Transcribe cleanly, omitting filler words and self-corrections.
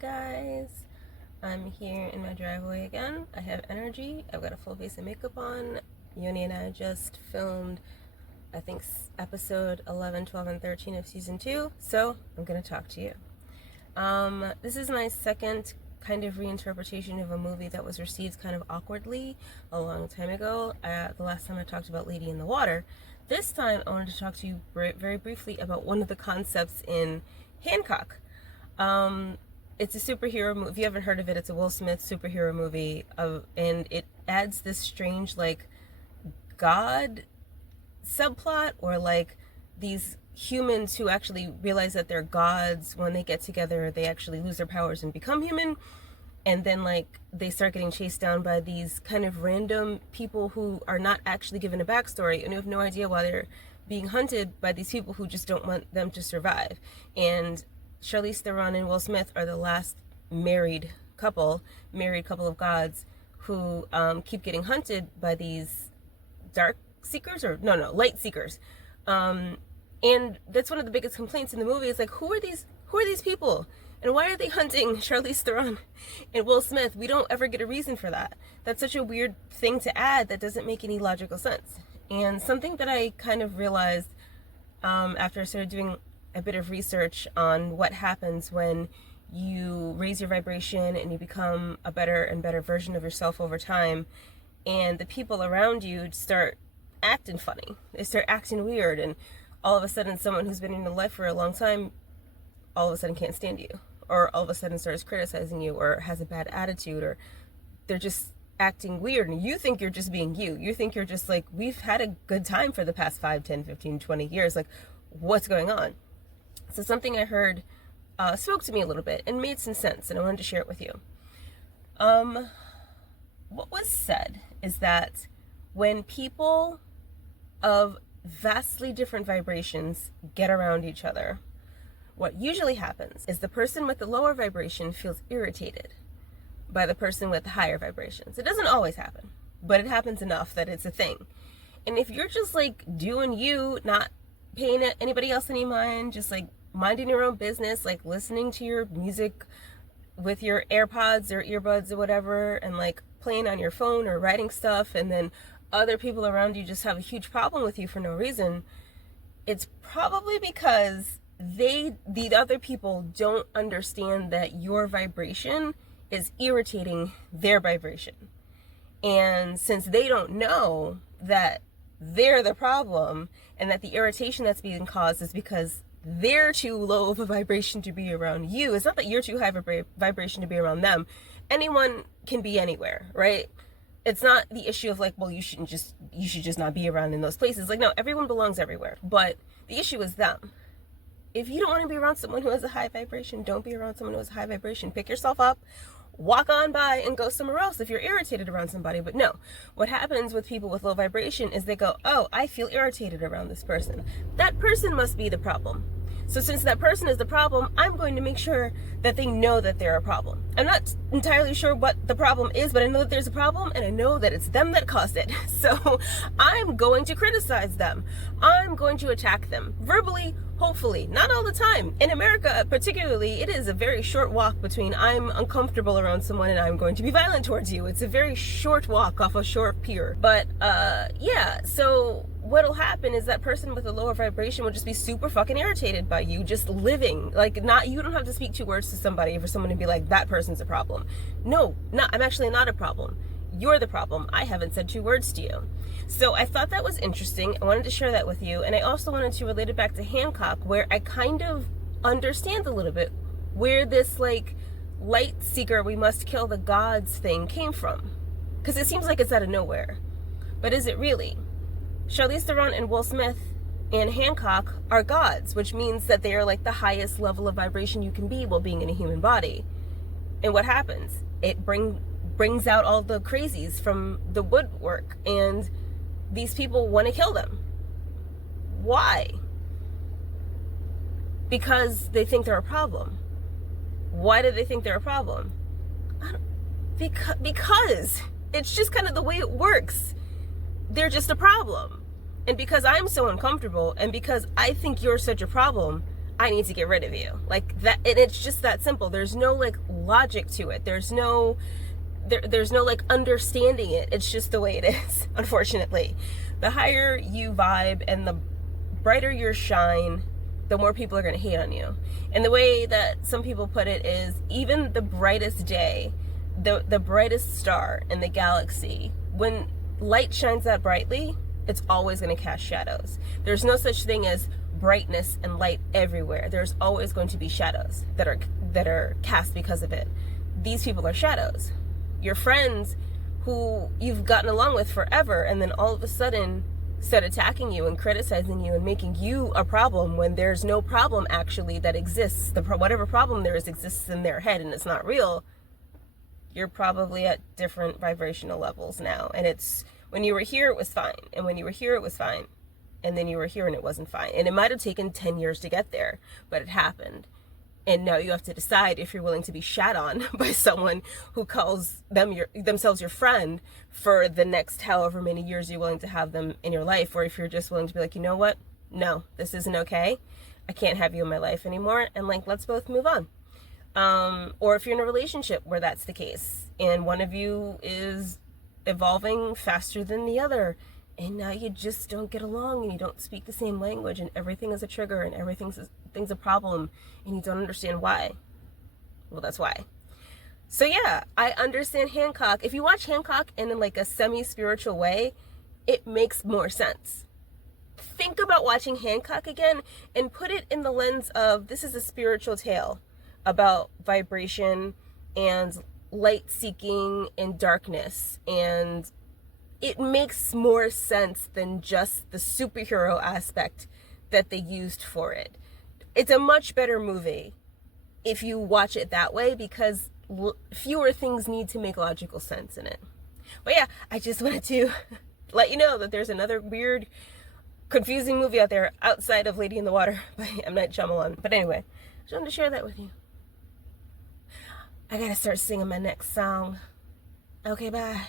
Hi guys, I'm here in my driveway again. I have energy. I've got a full face of makeup on. Yoni and I just filmed, I think, episode 11, 12, and 13 of season 2, so I'm going to talk to you. This is my second kind of reinterpretation of a movie that was received kind of awkwardly a long time ago. The last time I talked about Lady in the Water. This time I wanted to talk to you very briefly about one of the concepts in Hancock. It's a superhero movie. If you haven't heard of it, it's a Will Smith superhero movie, and it adds this strange, like, God subplot, or like these humans who actually realize that they're gods. When they get together, they actually lose their powers and become human, and then like they start getting chased down by these kind of random people who are not actually given a backstory, and you have no idea why they're being hunted by these people who just don't want them to survive. And Charlize Theron and Will Smith are the last married couple of gods who keep getting hunted by these dark seekers, or light seekers. And that's one of the biggest complaints in the movie. Is like, who are these people, and why are they hunting Charlize Theron and Will Smith? We don't ever get a reason for that. That's such a weird thing to add that doesn't make any logical sense. And something that I kind of realized after I started doing a bit of research on what happens when you raise your vibration and you become a better and better version of yourself over time, and the people around you start acting funny. They start acting weird, and all of a sudden someone who's been in your life for a long time all of a sudden can't stand you, or all of a sudden starts criticizing you, or has a bad attitude, or they're just acting weird, and you think you're just being you. You think you're just like, we've had a good time for the past 5, 10, 15, 20 years. Like, what's going on? So something I heard spoke to me a little bit and made some sense, and I wanted to share it with you. What was said is that when people of vastly different vibrations get around each other, what usually happens is the person with the lower vibration feels irritated by the person with the higher vibrations. It doesn't always happen, but it happens enough that it's a thing. And if you're just like doing you, not paying anybody else any mind, just like minding your own business, like listening to your music with your AirPods or earbuds or whatever, and like playing on your phone or writing stuff, and then other people around you just have a huge problem with you for no reason, it's probably because the other people don't understand that your vibration is irritating their vibration. And since they don't know that they're the problem, and that the irritation that's being caused is because they're too low of a vibration to be around you. It's not that you're too high of a vibration to be around them. Anyone can be anywhere, right? It's not the issue of like, well, you should just not be around in those places. Like, no, everyone belongs everywhere. But the issue is them. If you don't want to be around someone who has a high vibration, don't be around someone who has a high vibration. Pick yourself up, walk on by, and go somewhere else if you're irritated around somebody. But no, what happens with people with low vibration is they go, oh, I feel irritated around this person. That person must be the problem. So since that person is the problem, I'm going to make sure that they know that they're a problem. I'm not entirely sure what the problem is, but I know that there's a problem, and I know that it's them that caused it. So I'm going to criticize them. I'm going to attack them verbally, hopefully, not all the time. In America, particularly, it is a very short walk between I'm uncomfortable around someone and I'm going to be violent towards you. It's a very short walk off a short pier. But yeah, so what'll happen is that person with a lower vibration will just be super fucking irritated by you just living. Like, you don't have to speak 2 words to somebody for someone to be like, that person's a problem. No, I'm actually not a problem. You're the problem. I haven't said 2 words to you. So I thought that was interesting. I wanted to share that with you. And I also wanted to relate it back to Hancock, where I kind of understand a little bit where this like light seeker, we must kill the gods thing came from. Because it seems like it's out of nowhere. But is it really? Charlize Theron and Will Smith and Hancock are gods, which means that they are like the highest level of vibration you can be while being in a human body. And what happens? It brings out all the crazies from the woodwork, and these people want to kill them. Why? Because they think they're a problem. Why do they think they're a problem? Because it's just kind of the way it works. They're just a problem. And because I'm so uncomfortable, and because I think you're such a problem, I need to get rid of you. Like that, and it's just that simple. There's no like logic to it. There's no like understanding it. It's just the way it is, unfortunately. The higher you vibe and the brighter your shine, the more people are going to hate on you. And the way that some people put it is, even the brightest day, the brightest star in the galaxy, when light shines that brightly, it's always going to cast shadows. There's no such thing as brightness and light everywhere. There's always going to be shadows that are cast because of it. These people are shadows. Your friends who you've gotten along with forever, and then all of a sudden start attacking you and criticizing you and making you a problem when there's no problem actually that exists. Whatever problem there is exists in their head and it's not real. You're probably at different vibrational levels now. And it's, when you were here, it was fine. And when you were here, it was fine. And then you were here and it wasn't fine. And it might have taken 10 years to get there, but it happened. And now you have to decide if you're willing to be shat on by someone who calls themselves your friend for the next however many years you're willing to have them in your life, or if you're just willing to be like, you know what? No, this isn't okay. I can't have you in my life anymore. And like, let's both move on. Or if you're in a relationship where that's the case and one of you is evolving faster than the other, and now you just don't get along and you don't speak the same language and everything is a trigger and everything's a problem and you don't understand why. Well, that's why. So yeah, I understand Hancock. If you watch Hancock in like a semi-spiritual way, it makes more sense. Think about watching Hancock again and put it in the lens of, this is a spiritual tale about vibration and light seeking and darkness, and it makes more sense than just the superhero aspect that they used for it. It's a much better movie if you watch it that way, because fewer things need to make logical sense in it. But yeah, I just wanted to let you know that there's another weird, confusing movie out there outside of Lady in the Water by M. Night Shyamalan. But anyway, just wanted to share that with you. I gotta start singing my next song. Okay, bye.